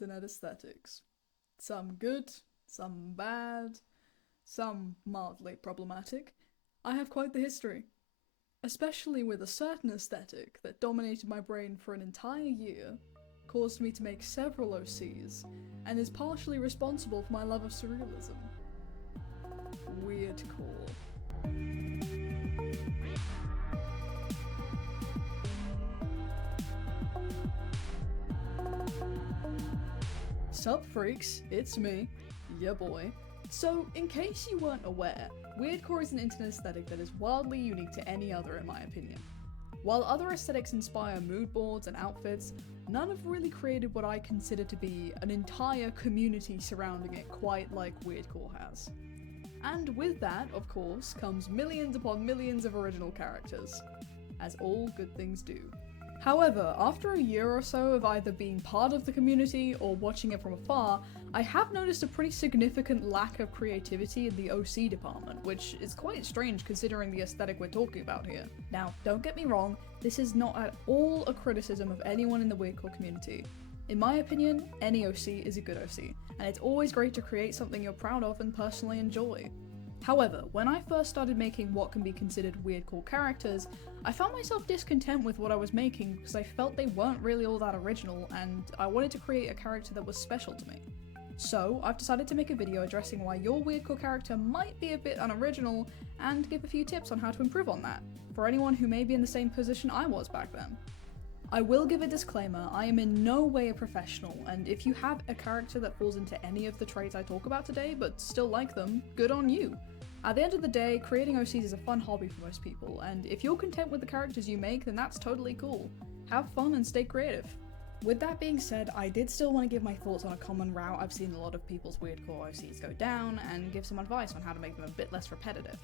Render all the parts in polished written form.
internet aesthetics. Some good, some bad, some mildly problematic. I have quite the history. Especially with a certain aesthetic that dominated my brain for an entire year, caused me to make several OCs, and is partially responsible for my love of surrealism. Weirdcore. Sup freaks, it's me, ya boy. So, in case you weren't aware, weirdcore is an internet aesthetic that is wildly unique to any other in my opinion. While other aesthetics inspire mood boards and outfits, none have really created what I consider to be an entire community surrounding it quite like weirdcore has. And with that, of course, comes millions upon millions of original characters, as all good things do. However, after a year or so of either being part of the community or watching it from afar, I have noticed a pretty significant lack of creativity in the OC department, which is quite strange considering the aesthetic we're talking about here. Now, don't get me wrong, this is not at all a criticism of anyone in the weirdcore community. In my opinion, any OC is a good OC, and it's always great to create something you're proud of and personally enjoy. However, when I first started making what can be considered weirdcore characters, I found myself discontent with what I was making because I felt they weren't really all that original and I wanted to create a character that was special to me. So, I've decided to make a video addressing why your weirdcore character might be a bit unoriginal and give a few tips on how to improve on that, for anyone who may be in the same position I was back then. I will give a disclaimer, I am in no way a professional, and if you have a character that falls into any of the traits I talk about today but still like them, good on you. At the end of the day, creating OCs is a fun hobby for most people, and if you're content with the characters you make, then that's totally cool. Have fun and stay creative. With that being said, I did still want to give my thoughts on a common route I've seen a lot of people's weirdcore OCs go down, and give some advice on how to make them a bit less repetitive.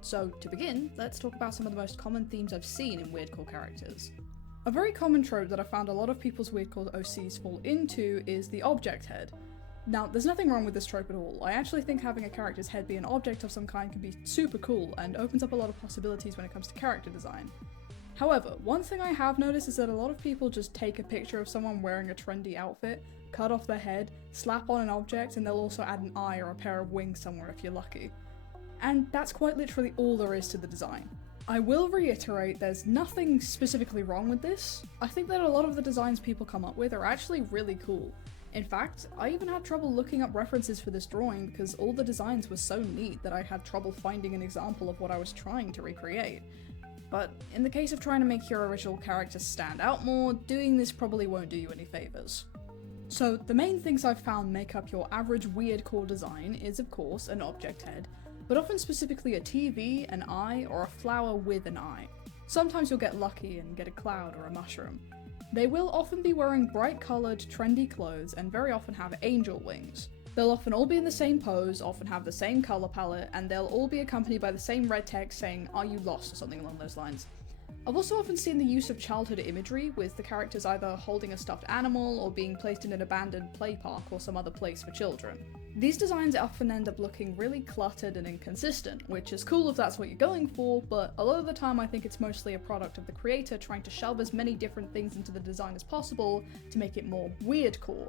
So, to begin, let's talk about some of the most common themes I've seen in weirdcore characters. A very common trope that I found a lot of people's weirdcore OCs fall into is the object head. Now, there's nothing wrong with this trope at all. I actually think having a character's head be an object of some kind can be super cool and opens up a lot of possibilities when it comes to character design. However, one thing I have noticed is that a lot of people just take a picture of someone wearing a trendy outfit, cut off their head, slap on an object, and they'll also add an eye or a pair of wings somewhere if you're lucky. And that's quite literally all there is to the design. I will reiterate, there's nothing specifically wrong with this. I think that a lot of the designs people come up with are actually really cool. In fact, I even had trouble looking up references for this drawing because all the designs were so neat that I had trouble finding an example of what I was trying to recreate. But in the case of trying to make your original character stand out more, doing this probably won't do you any favours. So the main things I've found make up your average weirdcore design is of course an object head, but often specifically a TV, an eye, or a flower with an eye. Sometimes you'll get lucky and get a cloud or a mushroom. They will often be wearing bright coloured, trendy clothes and very often have angel wings. They'll often all be in the same pose, often have the same colour palette, and they'll all be accompanied by the same red text saying, "Are you lost?" or something along those lines. I've also often seen the use of childhood imagery, with the characters either holding a stuffed animal or being placed in an abandoned play park or some other place for children. These designs often end up looking really cluttered and inconsistent, which is cool if that's what you're going for, but a lot of the time I think it's mostly a product of the creator trying to shove as many different things into the design as possible to make it more weirdcore.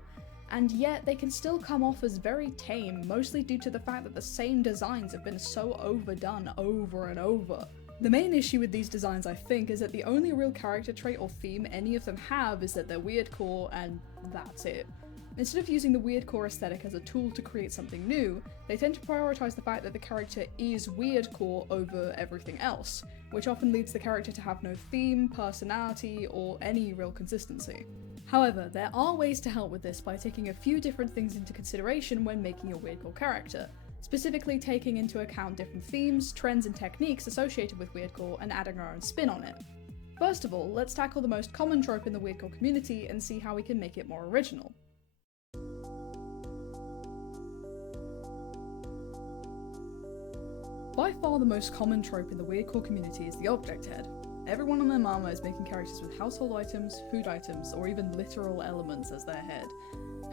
And yet they can still come off as very tame, mostly due to the fact that the same designs have been so overdone over and over. The main issue with these designs, I think, is that the only real character trait or theme any of them have is that they're weirdcore, and that's it. Instead of using the weirdcore aesthetic as a tool to create something new, they tend to prioritise the fact that the character is weirdcore over everything else, which often leads the character to have no theme, personality, or any real consistency. However, there are ways to help with this by taking a few different things into consideration when making your weirdcore character, specifically taking into account different themes, trends, and techniques associated with weirdcore and adding our own spin on it. First of all, let's tackle the most common trope in the weirdcore community and see how we can make it more original. By far the most common trope in the weirdcore community is the object head. Everyone and their mama is making characters with household items, food items, or even literal elements as their head.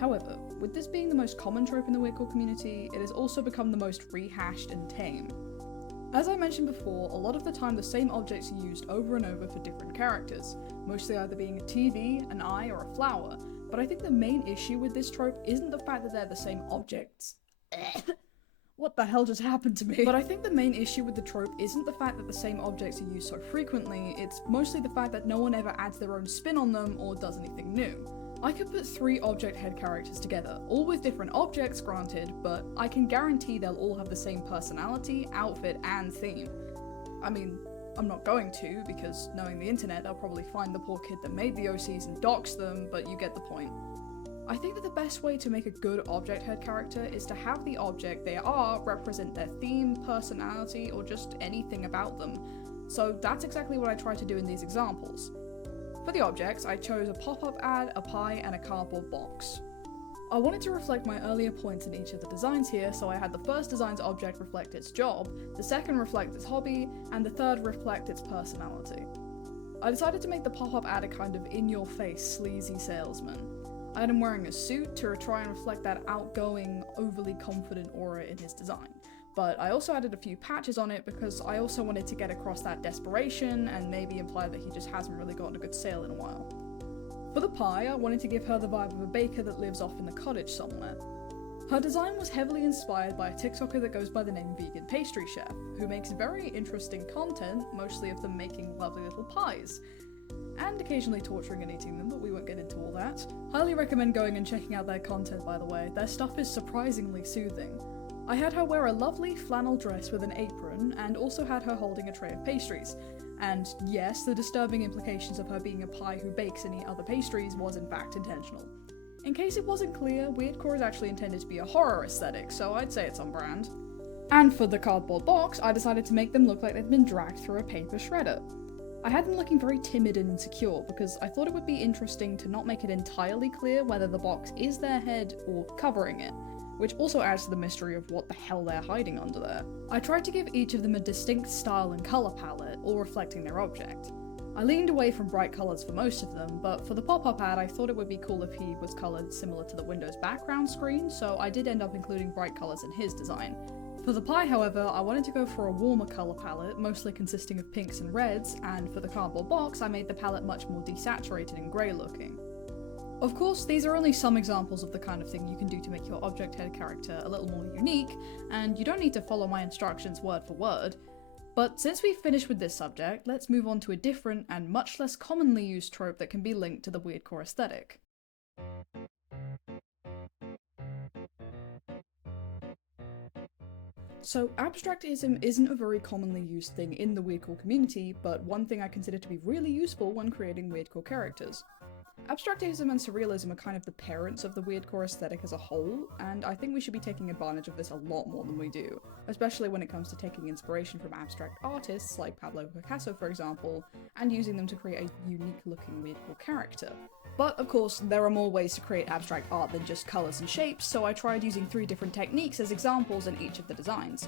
However, with this being the most common trope in the weirdcore community, it has also become the most rehashed and tame. As I mentioned before, a lot of the time the same objects are used over and over for different characters, mostly either being a TV, an eye, or a flower, But I think the main issue with this trope isn't the fact that they're the same objects. What the hell just happened to me? But I think the main issue with the trope isn't the fact that the same objects are used so frequently, it's mostly the fact that no one ever adds their own spin on them or does anything new. I could put 3 object head characters together, all with different objects granted, but I can guarantee they'll all have the same personality, outfit, and theme. I mean, I'm not going to, because knowing the internet, they'll probably find the poor kid that made the OCs and dox them, but you get the point. I think that the best way to make a good object head character is to have the object they are represent their theme, personality, or just anything about them. So that's exactly what I tried to do in these examples. For the objects, I chose a pop-up ad, a pie, and a cardboard box. I wanted to reflect my earlier points in each of the designs here, so I had the first design's object reflect its job, the second reflect its hobby, and the third reflect its personality. I decided to make the pop-up ad a kind of in-your-face, sleazy salesman. I had him wearing a suit to try and reflect that outgoing, overly confident aura in his design. But I also added a few patches on it because I also wanted to get across that desperation and maybe imply that he just hasn't really gotten a good sale in a while. For the pie, I wanted to give her the vibe of a baker that lives off in the cottage somewhere. Her design was heavily inspired by a TikToker that goes by the name Vegan Pastry Chef, who makes very interesting content, mostly of them making lovely little pies. And occasionally torturing and eating them, but we won't get into all that. Highly recommend going and checking out their content, by the way. Their stuff is surprisingly soothing. I had her wear a lovely flannel dress with an apron, and also had her holding a tray of pastries. And yes, the disturbing implications of her being a pie who bakes and eats other pastries was in fact intentional. In case it wasn't clear, weirdcore is actually intended to be a horror aesthetic, so I'd say it's on brand. And for the cardboard box, I decided to make them look like they'd been dragged through a paper shredder. I had them looking very timid and insecure because I thought it would be interesting to not make it entirely clear whether the box is their head or covering it, which also adds to the mystery of what the hell they're hiding under there. I tried to give each of them a distinct style and colour palette, all reflecting their object. I leaned away from bright colours for most of them, but for the pop-up ad I thought it would be cool if he was coloured similar to the Windows background screen, so I did end up including bright colours in his design. For the pie, however, I wanted to go for a warmer colour palette, mostly consisting of pinks and reds, and for the cardboard box I made the palette much more desaturated and grey looking. Of course, these are only some examples of the kind of thing you can do to make your object head character a little more unique, and you don't need to follow my instructions word for word. But since we've finished with this subject, let's move on to a different and much less commonly used trope that can be linked to the weirdcore aesthetic. So abstractism isn't a very commonly used thing in the weirdcore community, but one thing I consider to be really useful when creating weirdcore characters. Abstractism and surrealism are kind of the parents of the weirdcore aesthetic as a whole, and I think we should be taking advantage of this a lot more than we do, especially when it comes to taking inspiration from abstract artists like Pablo Picasso for example, and using them to create a unique looking weirdcore character. But of course, there are more ways to create abstract art than just colours and shapes, so I tried using 3 different techniques as examples in each of the designs.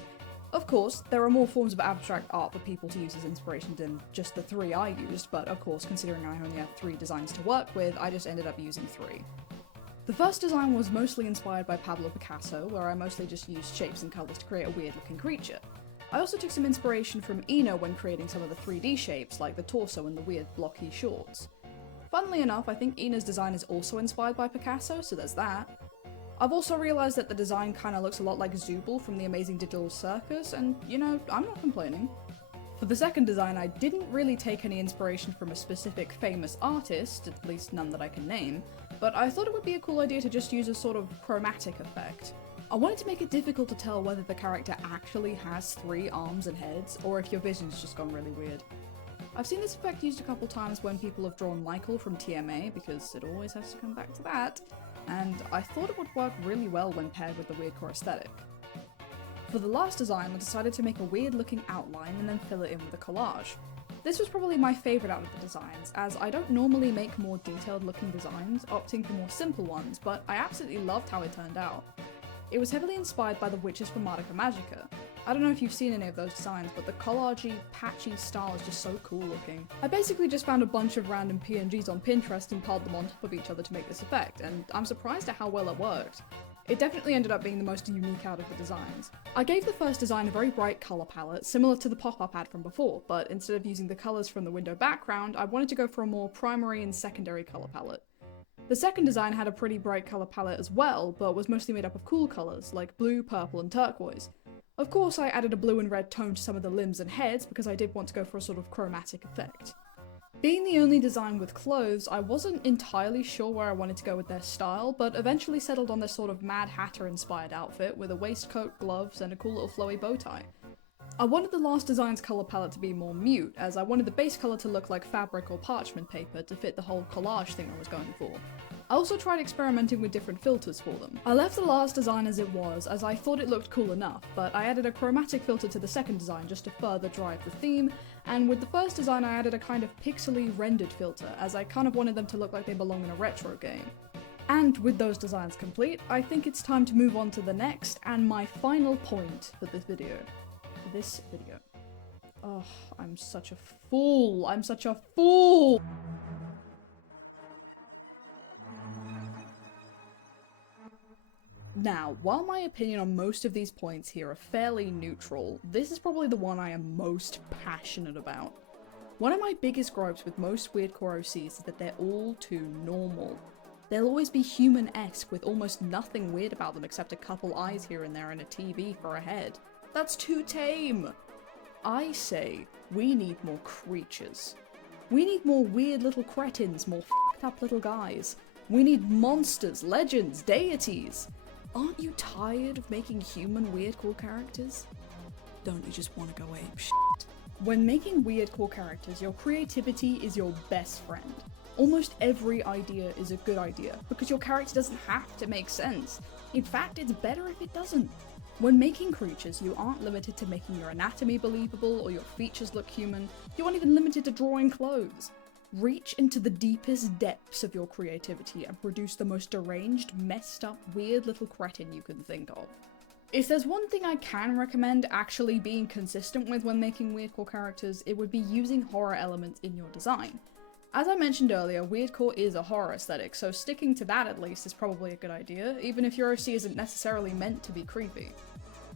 Of course, there are more forms of abstract art for people to use as inspiration than just the 3 I used, but of course, considering I only have 3 designs to work with, I just ended up using 3. The first design was mostly inspired by Pablo Picasso, where I mostly just used shapes and colours to create a weird looking creature. I also took some inspiration from Ina when creating some of the 3D shapes, like the torso and the weird blocky shorts. Funnily enough, I think Ina's design is also inspired by Picasso, so there's that. I've also realised that the design kinda looks a lot like Zooble from the Amazing Digital Circus, and you know, I'm not complaining. For the second design, I didn't really take any inspiration from a specific famous artist, at least none that I can name, but I thought it would be a cool idea to just use a sort of chromatic effect. I wanted to make it difficult to tell whether the character actually has 3 arms and heads, or if your vision's just gone really weird. I've seen this effect used a couple times when people have drawn Michael from TMA, because it always has to come back to that, and I thought it would work really well when paired with the weirdcore aesthetic. For the last design, I decided to make a weird looking outline and then fill it in with a collage. This was probably my favourite out of the designs, as I don't normally make more detailed looking designs, opting for more simple ones, but I absolutely loved how it turned out. It was heavily inspired by the witches from Madoka Magica. I don't know if you've seen any of those designs, but the collagey, patchy style is just so cool looking. I basically just found a bunch of random PNGs on Pinterest and piled them on top of each other to make this effect, and I'm surprised at how well it worked. It definitely ended up being the most unique out of the designs. I gave the first design a very bright colour palette, similar to the pop-up ad from before, but instead of using the colours from the window background, I wanted to go for a more primary and secondary colour palette. The second design had a pretty bright colour palette as well, but was mostly made up of cool colours like blue, purple and turquoise. Of course I added a blue and red tone to some of the limbs and heads because I did want to go for a sort of chromatic effect. Being the only design with clothes, I wasn't entirely sure where I wanted to go with their style, but eventually settled on this sort of Mad Hatter inspired outfit with a waistcoat, gloves and a cool little flowy bow tie. I wanted the last design's colour palette to be more mute, as I wanted the base colour to look like fabric or parchment paper to fit the whole collage thing I was going for. I also tried experimenting with different filters for them. I left the last design as it was, as I thought it looked cool enough, but I added a chromatic filter to the second design just to further drive the theme, and with the first design I added a kind of pixely rendered filter, as I kind of wanted them to look like they belong in a retro game. And with those designs complete, I think it's time to move on to the next, and my final point for this video. Oh, I'm such a fool! I'm such a fool! Now, while my opinion on most of these points here are fairly neutral, this is probably the one I am most passionate about. One of my biggest gripes with most weirdcore OCs is that they're all too normal. They'll always be human-esque with almost nothing weird about them except a couple eyes here and there and a TV for a head. That's too tame! I say we need more creatures. We need more weird little cretins, more f***ed up little guys. We need monsters, legends, deities. Aren't you tired of making human weirdcore characters? Don't you just want to go ape shit? When making weirdcore characters, your creativity is your best friend. Almost every idea is a good idea, because your character doesn't have to make sense. In fact, it's better if it doesn't. When making creatures, you aren't limited to making your anatomy believable or your features look human. You aren't even limited to drawing clothes. Reach into the deepest depths of your creativity and produce the most deranged, messed up, weird little cretin you can think of. If there's one thing I can recommend actually being consistent with when making weirdcore characters, it would be using horror elements in your design. As I mentioned earlier, weirdcore is a horror aesthetic, so sticking to that at least is probably a good idea, even if your OC isn't necessarily meant to be creepy.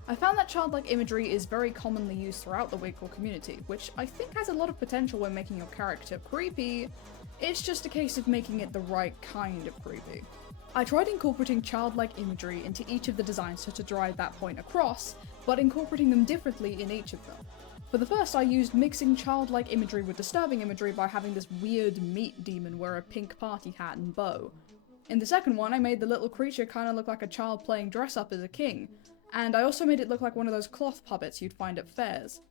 I found that childlike imagery is very commonly used throughout the weirdcore community, which I think has a lot of potential when making your character creepy. It's just a case of making it the right kind of creepy. I tried incorporating childlike imagery into each of the designs to drive that point across, but incorporating them differently in each of them. For the first, I used mixing childlike imagery with disturbing imagery by having this weird meat demon wear a pink party hat and bow. In the second one, I made the little creature kind of look like a child playing dress up as a king, and I also made it look like one of those cloth puppets you'd find at fairs.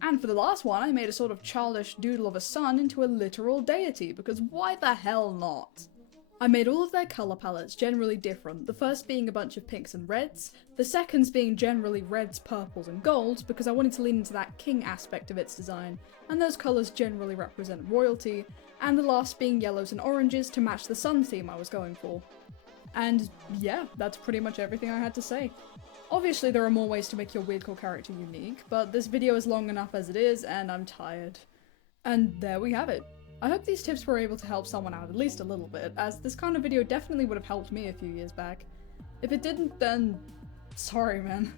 And for the last one, I made a sort of childish doodle of a sun into a literal deity, because why the hell not? I made all of their colour palettes generally different, the first being a bunch of pinks and reds, the seconds being generally reds, purples and golds, because I wanted to lean into that king aspect of its design, and those colours generally represent royalty, and the last being yellows and oranges to match the sun theme I was going for. And yeah, that's pretty much everything I had to say. Obviously there are more ways to make your weirdcore character unique, but this video is long enough as it is, and I'm tired. And there we have it. I hope these tips were able to help someone out at least a little bit, as this kind of video definitely would have helped me a few years back. If it didn't, then sorry man.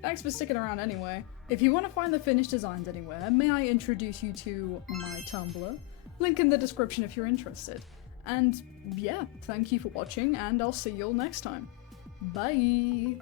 Thanks for sticking around anyway. If you want to find the finished designs anywhere, may I introduce you to my Tumblr? Link in the description if you're interested. And yeah, thank you for watching, and I'll see you all next time. Bye!